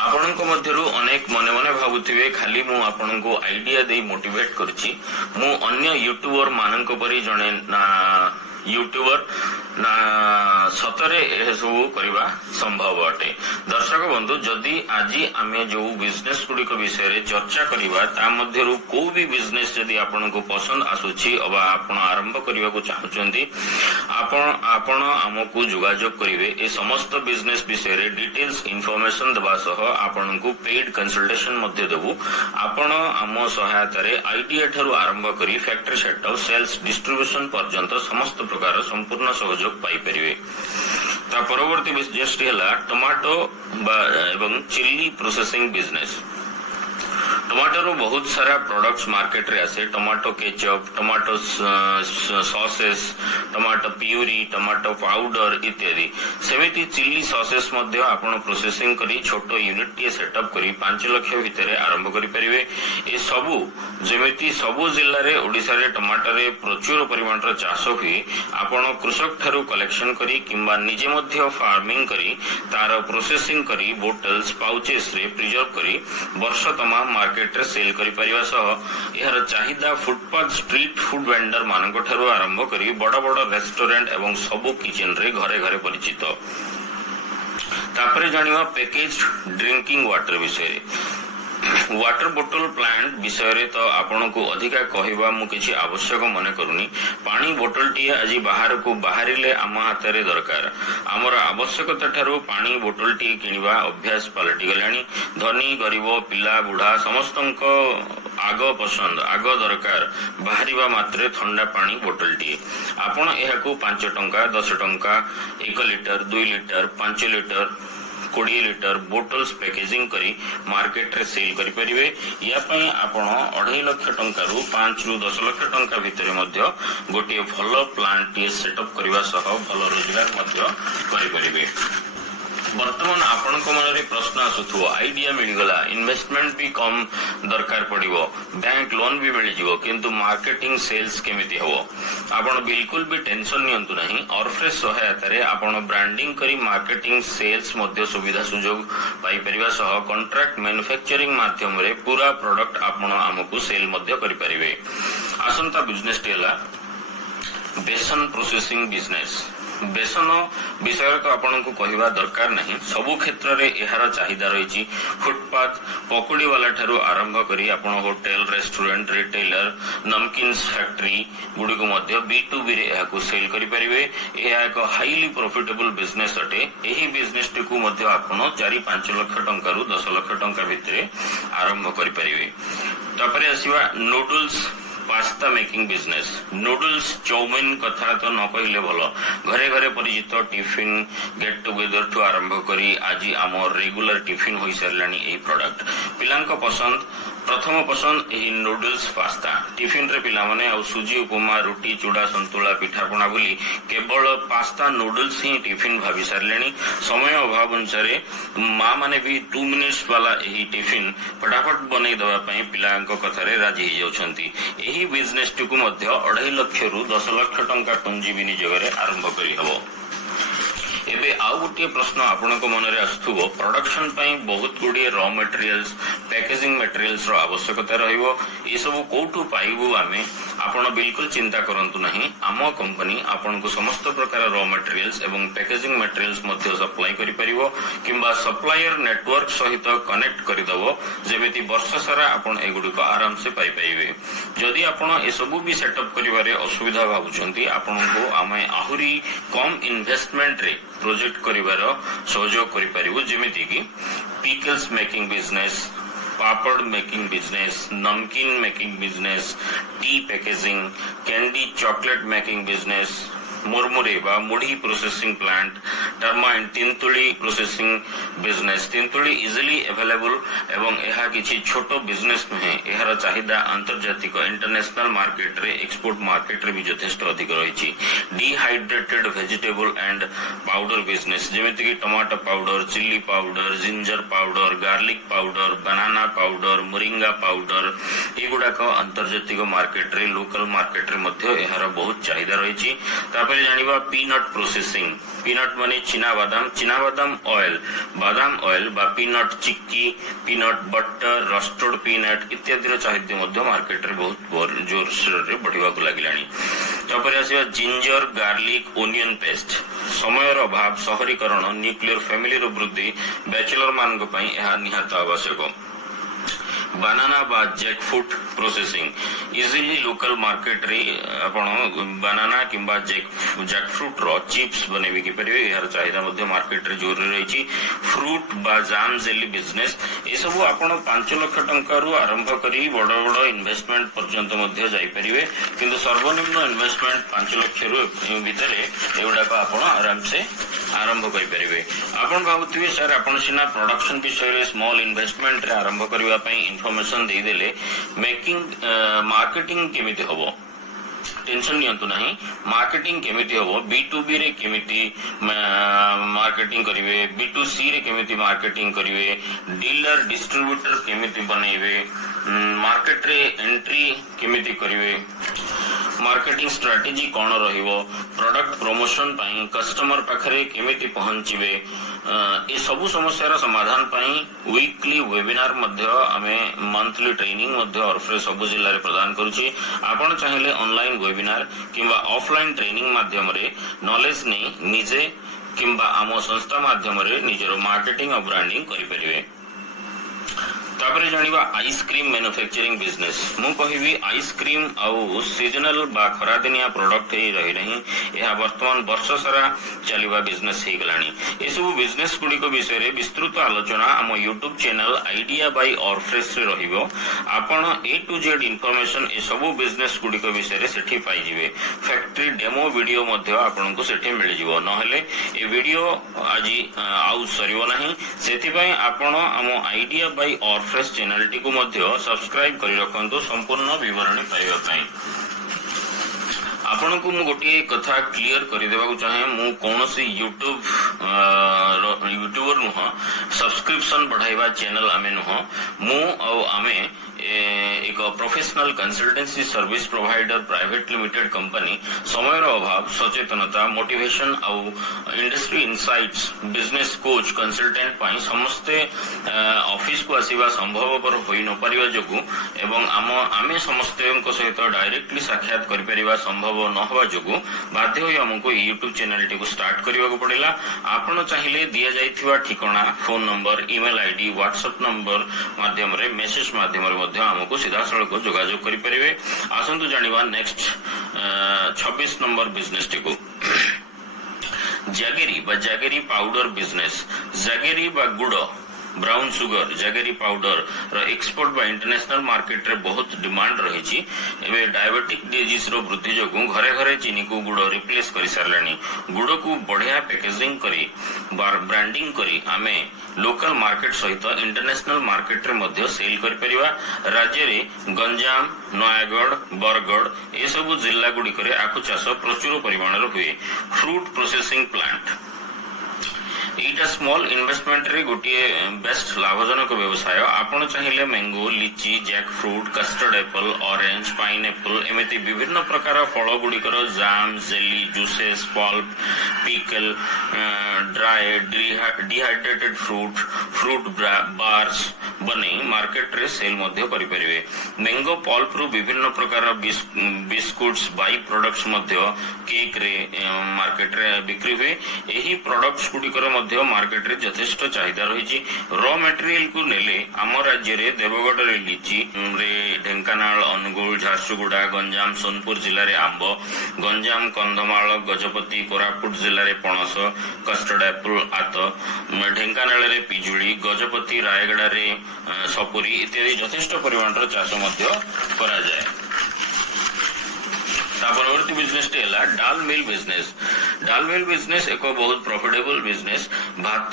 आपनको मध्यरु अनेक मने मने भाबुथिबे खाली मु आपनको आइडिया देई मोटिवेट करछि मु अन्य यूट्यूबर माननको परि जणे यूट्यूबर ନା ସତରେ ଏସବୁ କରିବା ସମ୍ଭବ ଅଟେ। ଦର୍ଶକ ବନ୍ଧୁ, ଯଦି ଆଜି ଆମେ ଯୋଉ ବିଜନେସ୍ ଗୁଡ଼ିକ ବିଷୟରେ ଚର୍ଚ୍ଚା କରିବା ତା ମଧ୍ୟରୁ କୋଉ ବି ବିଜନେସ୍ ଯଦି ଆପଣଙ୍କୁ ପସନ୍ଦ ଆସୁଛି ଅବା ଆପଣ ଆରମ୍ଭ କରିବାକୁ ଚାହୁଁଛନ୍ତି, ଆପଣ ଆମକୁ ଯୋଗାଯୋଗ କରିବେ। ଏ ସମସ୍ତ ବିଜନେସ୍ ବିଷୟରେ ଡିଟେଲ୍ସ ଇନଫର୍ମେସନ ଦେବା ସହ ଆପଣଙ୍କୁ ପେଡ୍ କନସଲଟେସନ ମଧ୍ୟ ଦେବୁ। ଆପଣ ଆମ ସହାୟତାରେ ଆଇଡିଆ ଠାରୁ ଆରମ୍ଭ କରି ଫ୍ୟାକ୍ଟରୀ ସେଟଅପ୍, ସେଲ୍ସ, ଡିଷ୍ଟ୍ରିବ୍ୟୁସନ ପର୍ଯ୍ୟନ୍ତ ସମସ୍ତ ପ୍ରକାର ସମ୍ପୂର୍ଣ୍ଣ ସହଯୋଗ ପାଇପାରିବେ। ତା ପରବର୍ତ୍ତୀ ବିଜନେସଟି ହେଲା ଟମାଟୋ ଏବଂ ଚିଲି ପ୍ରୋସେସିଂ ବିଜନେସ୍। ଟମାଟୋରୁ ବହୁତ ସାରା ପ୍ରଡକ୍ଟସ୍ ମାର୍କେଟରେ ଆସେ। Tomato ketchup, tomato sauces, tomato puree, tomato powder ଇତ୍ୟାଦି। ସେମିତି ଚିଲି ସସେସ୍ ମଧ୍ୟ ଆପଣ ପ୍ରୋସେସିଂ କରି ଛୋଟ ୟୁନିଟଟିଏ ସେଟଅପ୍ କରି 5 ଲକ୍ଷ ଭିତରେ ଆରମ୍ଭ କରିପାରିବେ। ଏସବୁ ଯେମିତି ସବୁ ଜିଲ୍ଲାରେ ଓଡ଼ିଶାରେ ଟମାଟୋରେ ପ୍ରଚୁର ପରିମାଣର ଚାଷ ହୁଏ, ଆପଣ କୃଷକ ଠାରୁ କଲେକ୍ସନ କରି କିମ୍ବା ନିଜେ ମଧ୍ୟ ଫାର୍ମିଂ କରି ତାର ପ୍ରୋସେସିଂ କରି ବୋଟଲ୍ସ, ପାଉଚେସରେ ପ୍ରିଜର୍ଭ କରି ବର୍ଷ ତମାମ ମାର୍କେଟରେ ସେଲ୍ କରିପାରିବା ସହ ଏହାର ଚାହିଦା ଫୁଟପାଥ ଷ୍ଟ୍ରିଟ୍ ଫୁଡ୍ ଭେଣ୍ଡର ମାନଙ୍କ ଠାରୁ ଆରମ୍ଭ କରି ବଡ଼ ବଡ଼ ରେଷ୍ଟୁରାଣ୍ଟ ଏବଂ ସବୁ କିଚେନରେ ଘରେ ଘରେ ପରିଚିତ। ତାପରେ ଜାଣିବା ପ୍ୟାକେଜ ଡ୍ରିଙ୍କିଂ ୱାଟର ବିଷୟରେ। ୱାଟର ବୋଟଲ ପ୍ଲାଣ୍ଟ ବିଷୟରେ ତ ଆପଣଙ୍କୁ ଅଧିକା କହିବା ମୁଁ କିଛି ଆବଶ୍ୟକ ମନେ କରୁନି। ପାଣି ବୋଟଲଟିଏ ଆଜି ବାହାରକୁ ବାହାରିଲେ ଆମ ହାତରେ ଦରକାର। ଆମର ଆବଶ୍ୟକତା ଠାରୁ ପାଣି ବୋଟଲଟିଏ କିଣିବା ଅଭ୍ୟାସ ପାଲଟିଗଲାଣି। ଧନୀ, ଗରିବ, ପିଲା, ବୁଢା ସମସ୍ତଙ୍କ ଆଗ ପସନ୍ଦ, ଆଗ ଦରକାର ବାହାରିବା ମାତ୍ରେ ଥଣ୍ଡା ପାଣି ବୋଟଲଟିଏ। ଆପଣ ଏହାକୁ 5 ଟଙ୍କା, 10 ଟଙ୍କା, 1 litre, 2 litre, 5 litre, 20 litre bottles packaging କରି ମାର୍କେଟରେ ସେଲ୍ କରିପାରିବେ। ୟା ପାଇଁ ଆପଣ 2.5 ଲକ୍ଷ ଟଙ୍କାରୁ 5 ରୁ 10 ଲକ୍ଷ ଟଙ୍କା ଭିତରେ ମଧ୍ୟ ଗୋଟିଏ ଭଲ ପ୍ଲାଣ୍ଟଟିଏ ସେଟଅପ୍ କରିବା ସହ ଭଲ ରୋଜଗାର ମଧ୍ୟ କରିପାରିବେ। ବର୍ତ୍ତମାନ ଆପଣଙ୍କ ମନରେ ପ୍ରଶ୍ନ ଆସୁଥିବ, ଆଇଡିଆ ମିଳିଗଲା, ଇନଭେଷ୍ଟମେଣ୍ଟ ବି କମ ଦରକାର ପଡିବ, ବ୍ୟାଙ୍କ ଲୋନ ବି ମିଳିଯିବ, କିନ୍ତୁ ମାର୍କେଟିଂ ସେଲ୍ସ କେମିତି ହବ? ଆପଣ ବିଲକୁଲ ବି ଟେନସନ ନିଅନ୍ତୁ ନାହିଁ। ଅର୍ଫ୍ରେଶ ସହାୟତାରେ ଆପଣ ବ୍ରାଣ୍ଡିଂ କରି ମାର୍କେଟିଂ ସେଲ୍ସ ମଧ୍ୟ ସୁବିଧା ସୁଯୋଗ ପାଇପାରିବା ସହ କଣ୍ଟ୍ରାକ୍ଟ ମ୍ୟାନୁଫ୍ୟାକ୍ଚରିଂ ମାଧ୍ୟମରେ ପୁରା ପ୍ରଡକ୍ଟ ଆପଣ ଆମକୁ ସେଲ୍ ମଧ୍ୟ କରିପାରିବେ। ଆସନ୍ତା ବିଜନେସଟି ହେଲା ବେସନ ପ୍ରୋସେସିଂ ବିଜନେସ୍। ବେସନ ବିଷୟରେ ତ ଆପଣଙ୍କୁ କହିବା ଦରକାର ନାହିଁ। ସବୁ କ୍ଷେତ୍ରରେ ଏହାର ଚାହିଦା ରହିଛି। ଫୁଟପାଥ ପକୁଡିବାଲା ଠାରୁ ଆରମ୍ଭ କରି ଆପଣ ହୋଟେଲ, ରେଷ୍ଟୁରାଣ୍ଟ, ରିଟେଲର, ନମକିନ୍ସ ଫ୍ୟାକ୍ଟରି ଗୁଡ଼ିକୁ ମଧ୍ୟ B2B ରେ ଏହାକୁ ସେଲ୍ କରିପାରିବେ। ଏହା ଏକ ହାଇଲି ପ୍ରଫିଟେବଲ ବିଜନେସ୍ ଅଟେ। ଏହି ବିଜନେସଟିକୁ ମଧ୍ୟ ଆପଣ 4-5 ଲକ୍ଷ ଟଙ୍କାରୁ 10 ଲକ୍ଷ ଟଙ୍କା ଭିତରେ ଆରମ୍ଭ କରିପାରିବେ। ତାପରେ ଆସିବା noodles pasta making business. Noodles, chow mein କଥା ତ ନ କହିଲେ ଭଲ। ଘରେ ଘରେ ପରିଚିତ ଟିଫିନ୍ ଗେଟ୍ ଟୁଗେଦର ଠୁ ଆରମ୍ଭ କରି ଆଜି ଆମ ରେଗୁଲାର ଟିଫିନ୍ ହୋଇସାରିଲାଣି ଏହି ପ୍ରଡକ୍ଟ। ପିଲାଙ୍କ ପସନ୍ଦ, ପ୍ରଥମ ପସନ୍ଦ ଏହି ନୁଡଲ୍ସ ପାସ୍ତା। ଟିଫିନରେ ପିଲାମାନେ ଆଉ ସୁଜି ଉପମା, ରୁଟି, ଚୁଡା, ସନ୍ତୁଳା, ପିଠାପଣା ବୋଲି କେବଳ ପାସ୍ତା ନୁଡଲ୍ସ ହିଁ ଟିଫିନ୍ ଭାବି ସାରିଲେଣି। ସମୟ ଅଭାବ ଅନୁସାରେ ମା ମାନେ ବି 2 ମିନିଟ୍ସ ବାଲା ଏହି ଟିଫିନ୍ ଫଟାଫଟ ବନେଇ ଦେବା ପାଇଁ ପିଲାଙ୍କ କଥାରେ ରାଜି ହେଇଯାଉଛନ୍ତି। ଏହି ବିଜନେସଟିକୁ ମଧ୍ୟ 2.5 ଲକ୍ଷରୁ 10 ଲକ୍ଷ ଟଙ୍କା ପୁଞ୍ଜି ବିନିଯୋଗରେ ଆରମ୍ଭ କରିହେବ। ଏବେ ଆଉ ଗୋଟିଏ ପ୍ରଶ୍ନ ଆପଣଙ୍କ ମନରେ ଆସୁଥିବ, ପ୍ରଡକ୍ସନ ପାଇଁ ବହୁତ ଗୁଡ଼ିଏ ର ମେଟେରିଆଲ୍ସ, ପ୍ୟାକେଜିଂ ମେଟେରିଆଲ୍ସର ଆବଶ୍ୟକତା ରହିବ। ଏସବୁ କୋଉଠୁ ପାଇବୁ ଆମେ? ଆପଣ ବିଲକୁଲ ଚିନ୍ତା କରନ୍ତୁ ନାହିଁ। ଆମ କମ୍ପାନୀ ଆପଣଙ୍କୁ ସମସ୍ତ ପ୍ରକାର ର ମେଟେରିଆଲ୍ସ ଏବଂ ପ୍ୟାକେଜିଂ ମେଟେରିଆଲ୍ସ ମଧ୍ୟ ସପ୍ଲାଇ କରିପାରିବ କିମ୍ବା ସପ୍ଲାୟର ନେଟୱାର୍କ ସହିତ କନେକ୍ଟ କରିଦେବ, ଯେମିତି ବର୍ଷ ସାରା ଆପଣ ଏଗୁଡ଼ିକ ଆରାମସେ ପାଇପାରିବେ। ଯଦି ଆପଣ ଏସବୁ ବି ସେଟଅପ୍ କରିବାରେ ଅସୁବିଧା ଭାବୁଛନ୍ତି, ଆପଣଙ୍କୁ ଆମେ ଆହୁରି କମ୍ ଇନଭେଷ୍ଟମେଣ୍ଟରେ ପ୍ରୋଜେକ୍ଟ କରିବାର ସହଯୋଗ କରିପାରିବୁ, ଯେମିତିକି pickles making business, papad making business, namkeen making business, tea packaging, candy chocolate making business, मुरमुरे बा मुढ़ी प्रोसेसिंग प्लांट, टर्माइन तिंतुली प्रोसेसिंग बिजनेस। तिंतुली इजिली अवेलेबल एवं यह किसी छोटो बिजनेस नुहे। यार चाहिदा अंतर्जातिक इंटरनेशनल मार्केट रे, एक्सपोर्ट मार्केट रे भी यथेष्ट अधिक रही। Dehydrated vegetable and powder business, जेमिति कि tomato powder, chilli powder, ginger powder, garlic powder, banana powder, moringa powder, एगुड़ाक अंतर्जातिक market रे, लोकल मार्केट रे मध्य यार बहुत चाहिदा रही। जानिबा पीनट प्रोसेसिंग। पीनट माने चीना बादाम ऑयल, बादाम ऑयल बा पीनट चिक्की, पीनट बटर, रोस्टेड पीनट इत्यादि चाहिए मार्केट रे बहुत जोर से बढ़िया लगिलानी। ତାପରେ ଆସିବା ଜିଞ୍ଜର ଗାର୍ଲିକ ଓନିଅନ ପେଷ୍ଟ ସମୟର ଅଭାବ ସହରୀକରଣ ନ୍ୟୁକ୍ଲିୟର ଫ୍ୟାମିଲିର ବୃଦ୍ଧି ବ୍ୟାଚେଲର ମାନଙ୍କ ପାଇଁ ଏହା ନିହାତ ଆବଶ୍ୟକ ବାନାନା ବା jackfruit processing easily local market रे आपण बानाना किंबा जैक फ्रूट रो चिप्स बनेबी कि परिवे यार चाहिदा मध्य मार्केट रे जोर रही फ्रूट बा जाम जेली बिजनेस ए सब आपण 5 लाख टंका रु आरंभ करी बड़ बड़ इन्वेस्टमेंट पर्यंत मध्य जाई परिवे किंतु सर्वनिम्न इन्वेस्टमेंट 5 लाख रु भितरे एउडा को आपण आराम से आरंभ करि परिवे आपण भाबुथिबे सर आपण सिना प्रोडक्शन विषय रे स्मॉल इन्वेस्टमेंट रे आरंभ करबा पई इन्फॉर्मेशन दे देले मेकिंग मार्केटिंग केमिति होबो टेंशन नियंतु नहीं मार्केटिंग केमिति होबो B2B रे केमिति मार्केटिंग करिवे B2C रे केमिति मार्केटिंग करिवे डीलर डिस्ट्रीब्यूटर केमिति बनेइबे मार्केट रे एंट्री केमिति करिवे मार्केटिंग स्ट्रेटेजी कौन रहिबो प्रोडक्ट प्रमोशन पाई कस्टमर पाखरे केमिति पहुंचीबे ए सब समस्यार समाधान पाई वीकली वेबिनार मध्य आमे मंथली ट्रेनिंग मध्य ऑफर सब जिल्ला रे प्रदान करूची आपण चाहिले ऑनलाइन वेबिनार किंबा ऑफलाइन ट्रेनिंग माध्यम रे नॉलेज नै निजे किंबा आमो संस्था माध्यम रे निजरो मार्केटिंग और ब्रांडिंग करि परिवे तापरे जानिबा आइसक्रीम मैन्युफैक्चरिंग बिजनेस मु कहिबी आइसक्रीम आउ सीजनल बा खरादिनिया प्रोडक्ट ही रही नहीं यह वर्तमान वर्ष सारा चलिबा बिजनेस हे गलानी ए सब बिजनेस गुडी को विषय रे विस्तृत आलोचना हम YouTube चैनल आइडिया बाय ऑरफ्रेश रे रहिबो आपण A to Z इंफॉर्मेशन ए सब बिजनेस गुडी को विषय रे सेठी पाई जिवे फैक्ट्री डेमो वीडियो मध्य आपण को सेठी मिल जिवो नहले ए वीडियो आजि आउ सरिवो नहीं सेति पई आपण हम आइडिया बाय ऑरफ्रेश चैनल टी को मध्य सब्सक्राइब करि रखंतु संपूर्ण विवरणी पाइबा पई आपण को मु गोटे कथा क्लियर कर देबा चाहे मु कोनोसी यूट्यूबर नुह सब्सक्रिप्शन बढ़ाइबा चैनल आमे नुह मु और आमे एक professional consultancy service provider private limited company समय अभाव सचेतनता मोटिवेशन और industry insights business coach consultant पाई समस्ते ऑफिस को आसीबा संभवपर होई न परिबा जोगु एवं आमे समस्ते सहित डायरेक्टली साक्षात करि परिबा संभव न होबा जोगु बाध्य होई हमको YouTube चैनल टी को स्टार्ट करिबा को पड़िला आपण चाहिले दिया जाइथिबा ठिकाना phone number email ID WhatsApp number माध्यम रे मेसेज माध्यम रे हमको सीधा सड़क जोगाजोग करि परिवे आसंतु जानिबा नेक्स्ट 26 नंबर बिजनेस टी को जागेरी पाउडर बिजनेस जागेरी बा गुड़ ब्राउन सुगर जैगेरी पाउडर एक्सपोर्ट बा इंटरनेशनल मार्केट रे बहुत डिमांड रही एबे डायबिटिक डिजीज रो वृद्धि जोगु घरे घरे चीनी को गुड़ रिप्लेस करि सारलानी गुड़ को बढ़िया पैकेजिंग करी ब्रांडिंग करी आमे लोकल मार्केट सहित इंटरनेशनल मार्केट रे मध्य सेल करि परिबा राज्य रे गंजाम नयागढ़ बरगढ़ ए सब जिल्ला गुडी करे आखु चाष प्रचुर परिमाण रे हुए फ्रूट प्रोसेसिंग प्लांट एटा स्मॉल इन्वेस्टमेंट रे गोटिए बेस्ट लाभजनक व्यवसाय आपण चाहिए mango litchi jack fruit custard apple orange pineapple एमिति विभिन्न प्रकार फल गुड़िकर jam jelly juices pulp pickle dry dehydrated fruit bars बने मार्केट रे सेल मध्य करि परिवे मैंगो पल्प रु विभिन्न प्रकार बिस्कुट्स बाई प्रोडक्ट्स मध्य केक रे मार्केट रे बिक्री हुए एही प्रोडक्ट्स गुड़िकर मार्केट रे यथेष्ट चाहिदा रही रॉ मटेरियल को नेले आम राज्य रे देवगढ़ रे लीची रे ढेंकानाल अनुगुल झारसुगुड़ा गंजाम सोनपुर जिले रे आंब गंजाम कंधमाल गजपति कोरापुट जिले रे पणस कस्टर्ड एप्पल आत ढेंकानाल रे पिजुली गजपति रायगड़ा रे सपुरी इत्यादि यथेष्ट परिमाण चाष मध्य करा जाए परवर्ती बिजनेस डाल मिल बिजनेस एक बहुत प्रॉफिटेबल बिजनेस भात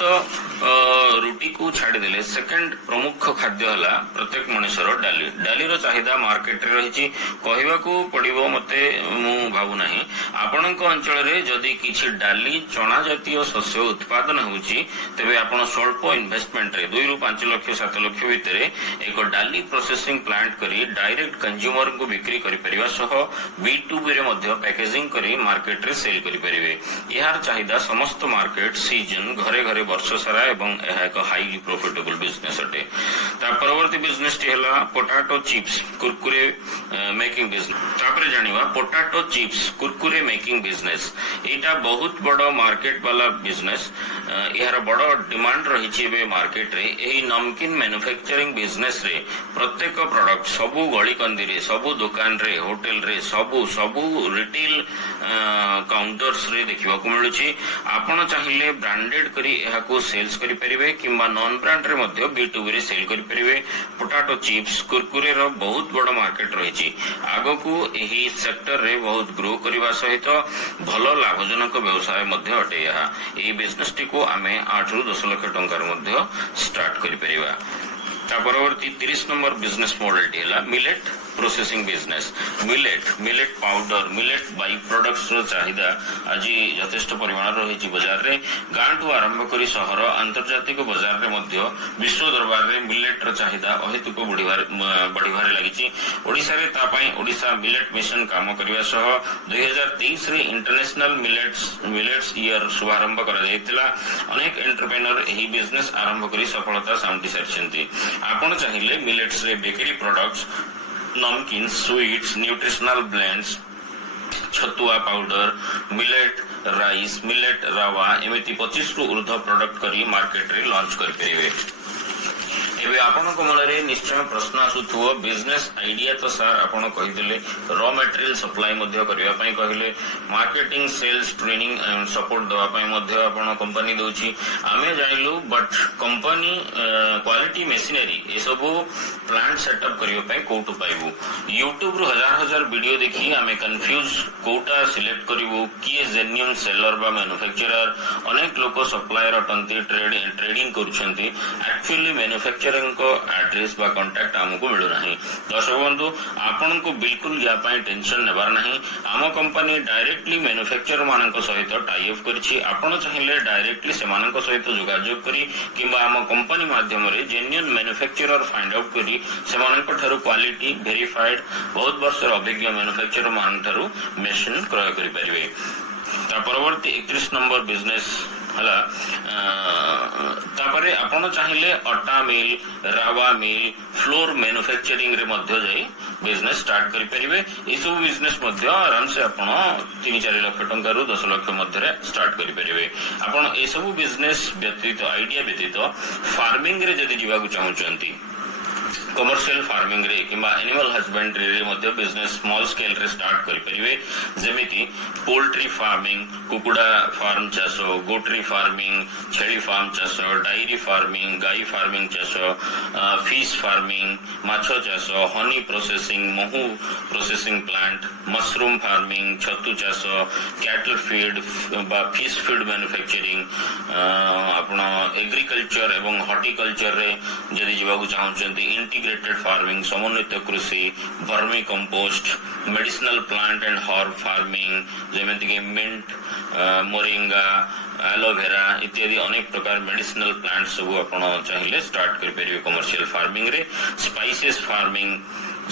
रुटी को छाड़ी देले सेकंड प्रमुख खाद्य हला प्रत्येक मनुष्यर डाली डाली रो चाहिदा मार्केट रे रही कहवा को पड़िबो मते मु भाबु नाही आपनक अंचल रे जदी किछि डाली चना जातीय शस्य उत्पादन होउची तबे आपण स्वल्प इन्वेस्टमेंट रे 2 रु 5 लाख 7 लाख भितरे एक डाली प्रोसेसिंग प्लांट करी डायरेक्ट कंज्यूमर को बिक्री करि परिबा सह B2B रे मध्य पैकेजिंग करी मार्केट रे सेल करि परिबे यार चाहिदा समस्त मार्केट सीजन घरे घरे वर्ष सारा एवं यह एक हाईली प्रॉफिटेबल बिजनेस अटे। ता परवर्ती बिजनेस टी हला potato chips Kurkure making business. तापरे जानिवा potato chips Kurkure making business एटा बहुत बड़ मार्केट वाला बिजनेस। यार बड़ डिमांड रही बे मार्केट रे। एही नमकीन मैन्युफैक्चरिंग बिजनेस रे प्रत्येक प्रोडक्ट सबु गली कंदी रे सबु दुकान रे होटल रे सबु रिटेल काउंटर्स रे देखिबा को मिलुची। आपण चाहिए ब्रांडेड करी एहाको सेल्स करि परिबे किंबा नॉन ब्रांड रे मध्ये B2B रे सेल करि परिबे। पोटैटो चिप्स कुरकुरे रो बहुत बड़ मार्केट रही। आगो को एही सेक्टर रे बहुत ग्रो करबा सहित भलो लाभजनक व्यवसाय मध्ये अटे। यहा एही बिजनेस टी को आमे 8 रु 10 लाख टंकार मध्ये स्टार्ट करि परिबा। ता परवर्ती 30 नंबर बिजनेस मॉडल टी हला millet processing business. Millet powder millet by products रो चाहिदा आज यथेष्ट परिमाण रही बाजार रे। गांठू आरंभ करी शहर अंतर्जातिक बाजार रे मध्य विश्व दरबार रे मिलेट रो चाहिदा अहेतुक बढ़िबारे लागिची। ओडिसा रे ता पई ओडिसा मिलेट मिशन काम करिवा सह 2023 रे इंटरनेशनल मिलेट्स ईयर शुभारंभ करा जायतिला। अनेक एंटरप्रेन्योर एही बिजनेस आरंभ करी सफलता सामटी सारछंती। आपण चाहिए मिलेट्स रे bakery products namkeen sweets nutritional blends छतुआ powder millet rice millet rava एमती 25 रु ऊर्ध्व प्रोडक्ट करी मार्केट रे लॉन्च कर परिबे। एबे आपन को मन रे निश्चय प्रश्न आसुथुओ बिजनेस आइडिया तो सर आपन कहिदेले रॉ मटेरियल सप्लाई मध्ये करिया पई कहिले marketing sales training and support दवा पई मध्ये आपन कंपनी दोची। आमे जानिलु बट कंपनी क्वालिटी मशीनरी ए सब प्लांट सेटअप करियो पई कोटु पाइबु। यूट्यूब रु हजार वीडियो देखि आमे कंफ्यूज कोटा सिलेक्ट करिवु कि जेन्युइन सेलर बा मैन्युफैक्चरर। अनेक लोक सप्लायर अटंती ट्रेडिंग करूछंती। एक्चुअली मैन्युफैक्चर को एड्रेस बा कांटेक्ट हमको मिलु नाही। दर्शक बंधु आपण को बिल्कुल या पाई टेंशन नेबार नाही। आम कंपनी डायरेक्टली मैन्युफैक्चरर मानक सहित टाई अप करछि। आपण चाहिए डायरेक्टली से मानक सहित जोगाजोग करी किंबा आम कंपनी माध्यम रे जेन्युइन मैन्युफैक्चरर फाइंड आउट करी से मानक थारु क्वालिटी वेरीफाइड बहुत वर्षर अभिज्ञ मैन्युफैक्चरर मान थारु मशीन क्रय करि परिबे। ता परवर्ती 31 नंबर बिजनेस हला तापरे आपण चाहिए अटा मिल रावा मिल फ्लोर मैन्युफैक्चरिंग रे मध्य जाई बिजनेस स्टार्ट करि परिबे। ए सब बिजनेस मध्य आराम से आपण 3-4 लाख टंका रु 10 लाख मध्य रे स्टार्ट करि परिबे। आपण ए सब बिजनेस व्यतीत आइडिया व्यतीत फार्मिंग रे जदी जीवा को चाहउचंती कमर्शियल फार्मिंग रे किंबा एनिमल हस्बेंड्री रे मध्य बिजनेस स्मॉल स्केल रे स्टार्ट करि परिबे। जेमिति पोल्ट्री फार्मिंग कुकुड़ा फार्म चाष गोट्री फार्मिंग छेली फार्म चाष डायरी फार्मिंग गाई फार्मिंग चाष फिश फार्मिंग माछ चाष हनी प्रोसेसिंग महू प्रोसेसिंग प्लांट मशरूम फार्मिंग छतु चाष कैटल फीड बा फिश फीड मैन्युफैक्चरिंग आपण एग्रीकल्चर एवं हॉर्टिकल्चर रे जदी जीवाकू चाहउचंती इंटीग्रेटेड फार्मिंग समन्वित कृषि vermi compost medicinal plant and herb farming जेमिति कि मिंट मोरिंगा एलोवेरा इत्यादि अनेक प्रकार मेडिसिनल प्लांट सब आपण चाहिए स्टार्ट कर परिबे कमर्शियल फार्मिंग रे। Spices farming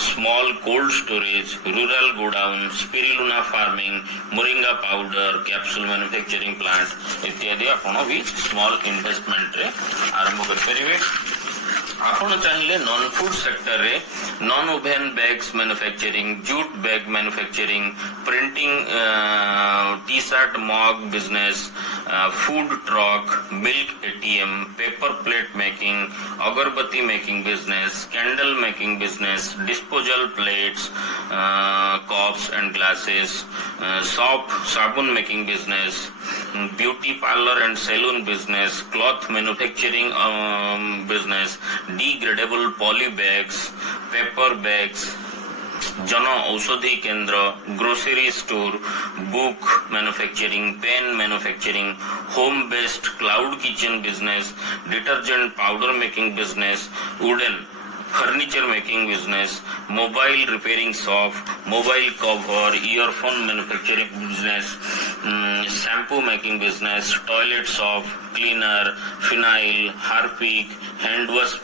small cold storage rural godown spirulina farming moringa powder capsule manufacturing plant इत्यादि आपण भी स्मॉल इन्वेस्टमेंट रे आरंभ कर परिबे। आपण चाहिए नॉन फूड सेक्टर रे non woven bags manufacturing jute bag manufacturing printing T shirt mug business food truck milk ATM paper plate making agarbatti making business candle making business disposal plates cups and glasses साबुन making business beauty parlour and salon business cloth manufacturing business degradable poly bags paper bags Jan Aushadhi Kendra grocery store book manufacturing pen manufacturing home based cloud kitchen business detergent powder making business wooden furniture making business mobile repairing shop mobile cover earphone manufacturing business shampoo making business toilet shop cleaner phenyl Harpic hand wash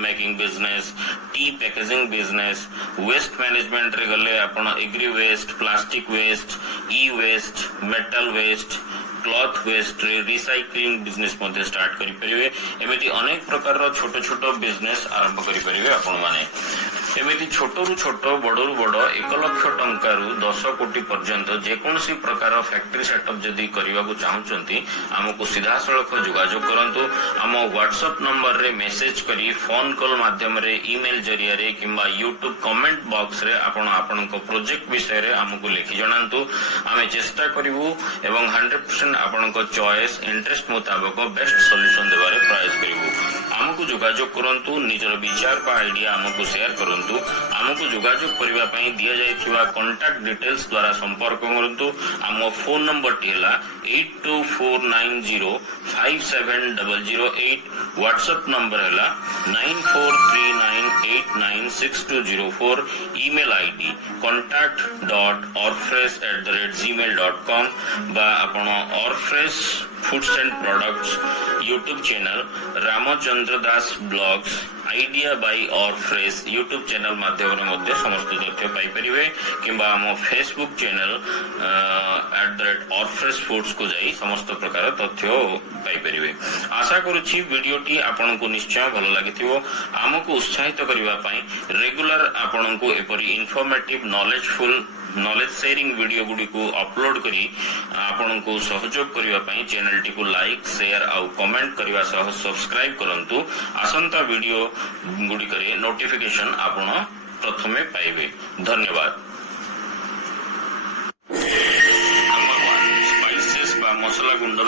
making business tea packaging business waste management रे गले आपण agri waste plastic waste e waste metal waste cloth waste रे recycling business मध्ये start करि परिवे एमिति अनेक प्रकार रो छोटो छोटो बिजनेस आरंभ करि परिवे आपण माने एमिति छोटो रु छोटो बड़ो रु बड़ो 1 लाख टंका रु 10 कोटी पर्यंत जेकोसी प्रकार फैक्ट्री सेटअप जदि करबा को चाहउचंती हमकु सीधा सळख जोगाजोग करंतु हम व्हाट्सएप नंबर रे मेसेज करी फोन कॉल माध्यम रे ईमेल जरिया रे किंबा यूट्यूब कमेंट बॉक्स रे आपण आपनको प्रोजेक्ट विषय रे हमकु लिखि जणांतु आमे चेष्टा करिवु एवं 100% आपनको चॉइस इंटरेस्ट मुताबिक बेस्ट सॉल्यूशन देबारे प्रयास करिवु हमकु जोगाजोग करंतु निजर विचार बा आइडिया हमकु शेयर करंतु हमकु जोगाजोग करबा पई दिया जायथिबा कांटेक्ट डिटेल्स द्वारा संपर्क करंतु हम फोन नंबर टिला 8249057008 व्हाट्सएप नंबर हैला 9439896204 ईमेल आईडी contact.orfresh@gmail.com बा आपण Orfresh foods and products YouTube channel Ramchandra Das blogs idea by Orfresh YouTube channel माध्यम रे समस्त तथ्य पाई परिवे किंबा हम फेसबुक चैनल @ऑरफ्रेश फूड्स को जाई समस्त प्रकार तथ्य पाई परिवे आशा करूची वीडियो टी आपन को निश्चय भलो लागिथिवो हमको उत्साहित करबा पई रेगुलर आपन को एपरी इन्फॉर्मेटिव नॉलेज शेयरिंग वीडियो गुडी को अपलोड करी आपन को सहयोग करबा पई चैनल टी को लाइक शेयर आ कमेंट करबा सह सब्सक्राइब करंतु आसंता वीडियो गुडी करे नोटिफिकेशन आपन प्रथमे पाइबे धन्यवाद। नंबर 1 स्पाइसेस बा मसला गुंड